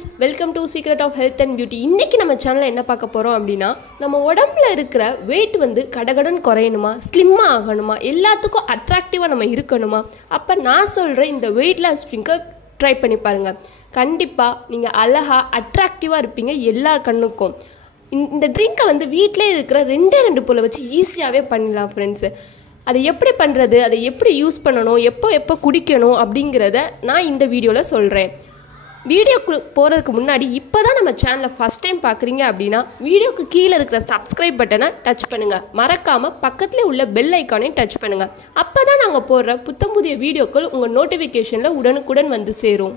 friends, welcome to Secret of Health and Beauty. இன்னைக்கு நம்ம சேனல்ல என்ன பார்க்க போறோம் அப்படினா நம்ம உடம்புல இருக்கிற weight வந்து கடகடன் குறையணுமா ஸ்லிம்மா ஆகணுமா எல்லாத்துக்கும் அட்ராக்டிவா நம்ம இருக்கணுமா அப்ப நான் சொல்ற இந்த weight loss drink ட்ரை பண்ணி பாருங்க கண்டிப்பா நீங்க அழகா அட்ராக்டிவா இருப்பீங்க எல்லா கண்ணுக்கும் இந்த ட்ரிங்கை வந்து வீட்டிலே இருக்கிற ரெண்டு பொருளை வச்சு ஈஸியாவே பண்ணலாம் फ्रेंड्स அதை எப்படி பண்றது அதை எப்படி யூஸ் பண்ணனும் எப்போ குடிக்கணும் அப்படிங்கறத நான் இந்த வீடியோல சொல்றேன் வீடியோக்கு போறதுக்கு முன்னாடி இப்போதான் நம்ம சேனலை ஃபர்ஸ்ட் டைம் பார்க்குறீங்க அப்படின்னா வீடியோக்கு கீழே இருக்கிற சப்ஸ்கிரைப் பட்டனை டச் பண்ணுங்க மறக்காம பக்கத்துல உள்ள பெல் ஐகானை டச் பண்ணுங்க அப்பதான் நாங்கள் போடுற புதிய வீடியோக்கள் உங்க நோட்டிஃபிகேஷன்ல உடனுக்குடன் வந்து சேரும்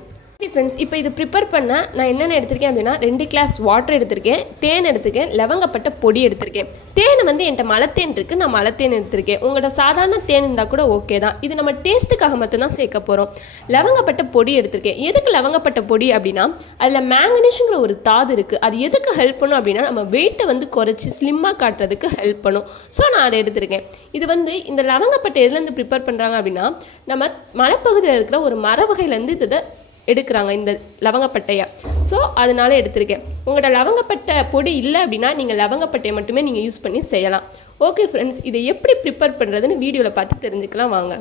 फ्रेंड्स இப்போ இது ப்ரிப்பேர் பண்ண நான் என்னென்ன எடுத்துர்க்கேன் அப்படினா 2 கிளாஸ் வாட்டர் எடுத்துர்க்கேன் தேன் எடுத்துர்க்கேன் லவங்கப்பட்ட பொடி எடுத்துர்க்கேன் தேன் வந்து என்கிட்ட மலத்தேன் இருக்கு நான் மலத்தேன் எடுத்துர்க்கேன் உங்கள்ட்ட சாதாரண தேன் இருந்தா கூட ஓகே தான் இது நம்ம டேஸ்ட்டுக்காக மட்டும் தான் சேர்க்க போறோம் லவங்கப்பட்ட பொடி எடுத்துர்க்கேன் எதுக்கு லவங்கப்பட்ட பொடி அப்படினா அதுல மேங்கனீஸ்ங்கற ஒரு தாது இருக்கு அது எதுக்கு ஹெல்ப் பண்ணும் அப்படினா நம்ம வெயிட்ட வந்து குறைச்சி ஸ்லிம்மா காட்றதுக்கு ஹெல்ப் பண்ணும் சோ நான் அதை எடுத்துர்க்கேன் இது வந்து இந்த லவங்கப்பட்ட எதுல இருந்து ப்ரிப்பேர் பண்றாங்க அப்படினா நம்ம மலைப்பகுதியில் இருக்கிற ஒரு மர வகையில இருந்து இத எடுக்கறாங்க இந்த லவங்கப்பட்டைய சோ அதனால எடுத்துர்க்கேன் உங்கட லவங்கப்பட்ட பொடி இல்ல அப்படினா நீங்க லவங்கப்பட்டைய மட்டுமே நீங்க யூஸ் பண்ணி செய்யலாம் ஓகே फ्रेंड्स இதை எப்படி ப்ரிப்பேர் பண்றதுன்னு வீடியோல பார்த்து தெரிஞ்சுக்கலாம் வாங்க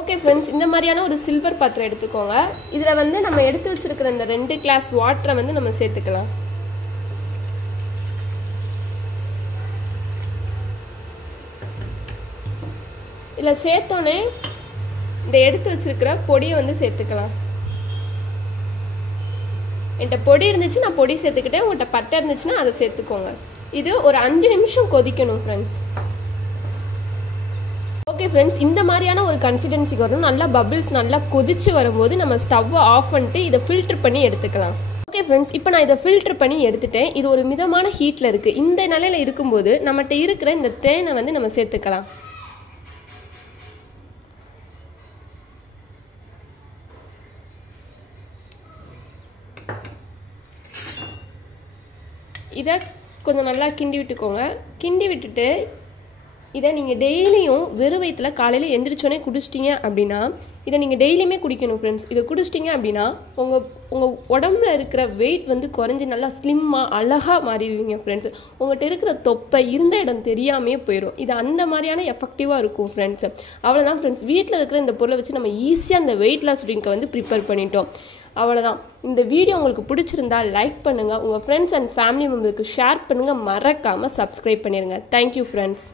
ஓகே फ्रेंड्स இந்த மாதிரியான ஒரு சில்வர் பாத்திரம் எடுத்துக்கோங்க இதுல வந்து நம்ம எடுத்து வச்சிருக்கிற இந்த 2 கிளாஸ் வாட்டரை வந்து நம்ம சேர்த்துக்கலாம் இல்ல சேர்த்தோனே இந்த எடுத்து வச்சிருக்கிற பொடியை வந்து சேர்த்துக்கலாம் இந்த பொடி இருந்துச்சு நான் பொடி சேர்த்துக்கிட்டேன் உங்கள்ட்ட பட்டை இருந்துச்சுன்னா அதை சேர்த்துக்கோங்க இது ஒரு 5 நிமிஷம் கொதிக்கணும் फ्रेंड्स ஓகே फ्रेंड्स இந்த மாதிரியான ஒரு கன்சிஸ்டன்சிக்கு வரணும் நல்லா பபிள்ஸ் நல்லா கொதிச்சு வரும்போது நம்ம ஸ்டவ் ஆஃப் பண்ணிட்டு இதை ஃபில்டர் பண்ணி எடுத்துக்கலாம் ஓகே फ्रेंड्स இப்போ நான் இதை ஃபில்டர் பண்ணி எடுத்துட்டேன் இது ஒரு மிதமான ஹீட்ல இருக்கு இந்த நிலையில இருக்கும்போது நம்மட்ட இருக்கிற இந்த தேனை வந்து நம்ம சேர்த்துக்கலாம் இதை கொஞ்சம் நல்லா கிண்டி விட்டுக்கோங்க கிண்டி விட்டுட்டு இதை நீங்கள் டெய்லியும் வெறும் வயிற்றுல காலையில் எந்திரிச்சோடனே குடிச்சிட்டிங்க அப்படின்னா இதை நீங்கள் டெய்லியுமே குடிக்கணும் ஃப்ரெண்ட்ஸ் இதை குடிச்சிட்டிங்க அப்படின்னா உங்கள் உடம்புல இருக்கிற வெயிட் வந்து குறைஞ்சி நல்லா ஸ்லிம்மாக அழகாக மாறிடுவீங்க ஃப்ரெண்ட்ஸ் உங்கள்கிட்ட இருக்கிற தொப்பை இருந்த இடம் தெரியாமே போயிடும் இது அந்த மாதிரியான எஃபெக்டிவாக இருக்கும் ஃப்ரெண்ட்ஸ் அவ்வளோதான் ஃப்ரெண்ட்ஸ் வீட்டில் இருக்கிற இந்த பொருளை வச்சு நம்ம ஈஸியாக அந்த வெயிட் லாஸ் ட்ரிங்கை வந்து ப்ரிப்பேர் பண்ணிட்டோம் அவ்வளோதான் இந்த வீடியோ உங்களுக்கு பிடிச்சிருந்தா லைக் பண்ணுங்கள் உங்கள் ஃப்ரெண்ட்ஸ் அண்ட் ஃபேமிலி மெம்பருக்கு ஷேர் பண்ணுங்கள் மறக்காமல் சப்ஸ்கிரைப் பண்ணிடுங்க தேங்க்யூ ஃப்ரெண்ட்ஸ்